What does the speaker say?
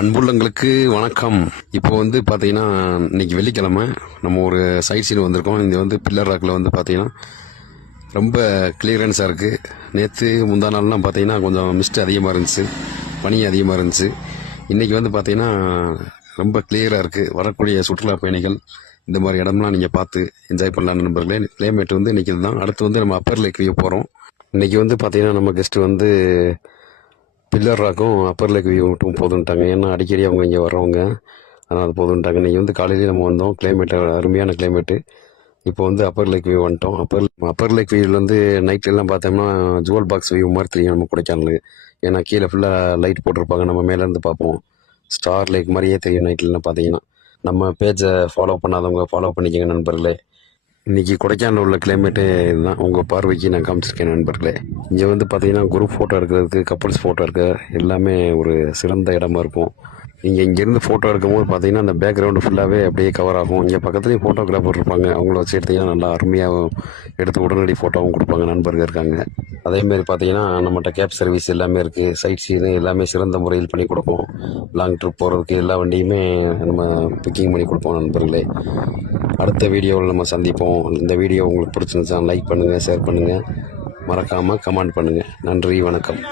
அன்புள்ளங்களுக்கு வணக்கம். இப்போ வந்து பார்த்தீங்கன்னா, இன்னைக்கு வெள்ளிக்கிழமை நம்ம ஒரு சைட் சீன் வந்திருக்கோம். இது வந்து பில்லர் ராக்கில் வந்து பார்த்தீங்கன்னா ரொம்ப கிளியரன்ஸாக இருக்குது. நேற்று முந்தா நாள்லாம் பார்த்தீங்கன்னா கொஞ்சம் மிஸ்ட் அதிகமாக இருந்துச்சு, பனி அதிகமாக இருந்துச்சு. இன்றைக்கி வந்து பார்த்தீங்கன்னா ரொம்ப கிளியராக இருக்குது. வரக்கூடிய சுற்றுலா பயணிகள் இந்த மாதிரி இடம்லாம் நீங்கள் பார்த்து என்ஜாய் பண்ணலாம் நண்பர்களே. கிளைமேட் வந்து இன்றைக்கி தான். அடுத்து வந்து நம்ம அப்பர் லேக் வியூ போகிறோம். இன்றைக்கி வந்து பார்த்தீங்கன்னா நம்ம கெஸ்ட்டு வந்து பில்லர் ராக்கும் அப்பர் லேக் வியூ மட்டும் போதுன்ட்டாங்க. ஏன்னா அடிக்கடி அவங்க இங்கே வர்றவங்க, அதனால் அது போதுன்ட்டாங்க. இன்றைக்கி வந்து காலையிலேயே நம்ம வந்தோம். கிளைமேட்டு அருமையான கிளைமேட்டு. இப்போ வந்து அப்பர் லேக் வியூ வந்துட்டோம். அப்பர் லேக் வியூவில் வந்து நைட்லலாம் பார்த்தோம்னா ஜுவல் பாக்ஸ் வியூ மாதிரி தெரியும் நம்ம கொடைக்கானல். ஏன்னா கீழே ஃபுல்லாக லைட் போட்டிருப்பாங்க, நம்ம மேலேருந்து பார்ப்போம். ஸ்டார் லேக் மாதிரியே தெரியும் நைட்லலாம் பார்த்தீங்கன்னா. நம்ம பேஜை ஃபாலோ பண்ணாதவங்க ஃபாலோ பண்ணிக்கங்க நண்பர்களே. இன்றைக்கி கொடைக்கானல் உள்ள கிளைமேட்டே இதுதான். உங்கள் பார்வைக்கு நான் காமிச்சிருக்கேன் நண்பர்களே. இங்கே வந்து பார்த்தீங்கன்னா குரூப் ஃபோட்டோ எடுக்கிறதுக்கு, கப்புள்ஸ் ஃபோட்டோ எடுக்க எல்லாமே ஒரு சிறந்த இடமா இருக்கும். நீங்கள் இங்கேருந்து ஃபோட்டோ எடுக்கும்போது பார்த்தீங்கன்னா அந்த பேக்ரவுண்டு ஃபுல்லாகவே அப்படியே கவர் ஆகும். இங்கே பக்கத்துலேயும் ஃபோட்டோகிராஃபர் இருப்பாங்க. அவங்கள வச்சு எடுத்திங்கன்னா நல்லா அருமையாக எடுத்து உடனடி ஃபோட்டோவும் கொடுப்பாங்க. நண்பர்கள் இருக்காங்க. அதேமாரி பார்த்தீங்கன்னா நம்மகிட்ட கேப் சர்வீஸ் எல்லாமே இருக்குது. சைட் சீனு எல்லாமே சிறந்த முறையில் பண்ணி கொடுப்போம். லாங் ட்ரிப் போகிறதுக்கு எல்லா வண்டியுமே நம்ம புக்கிங் பண்ணி கொடுப்போம் நண்பர்களே. அடுத்த வீடியோவில் நம்ம சந்திப்போம். இந்த வீடியோ உங்களுக்கு பிடிச்சிருந்துச்சா லைக் பண்ணுங்கள், ஷேர் பண்ணுங்கள், மறக்காமல் கமெண்ட் பண்ணுங்கள். நன்றி, வணக்கம்.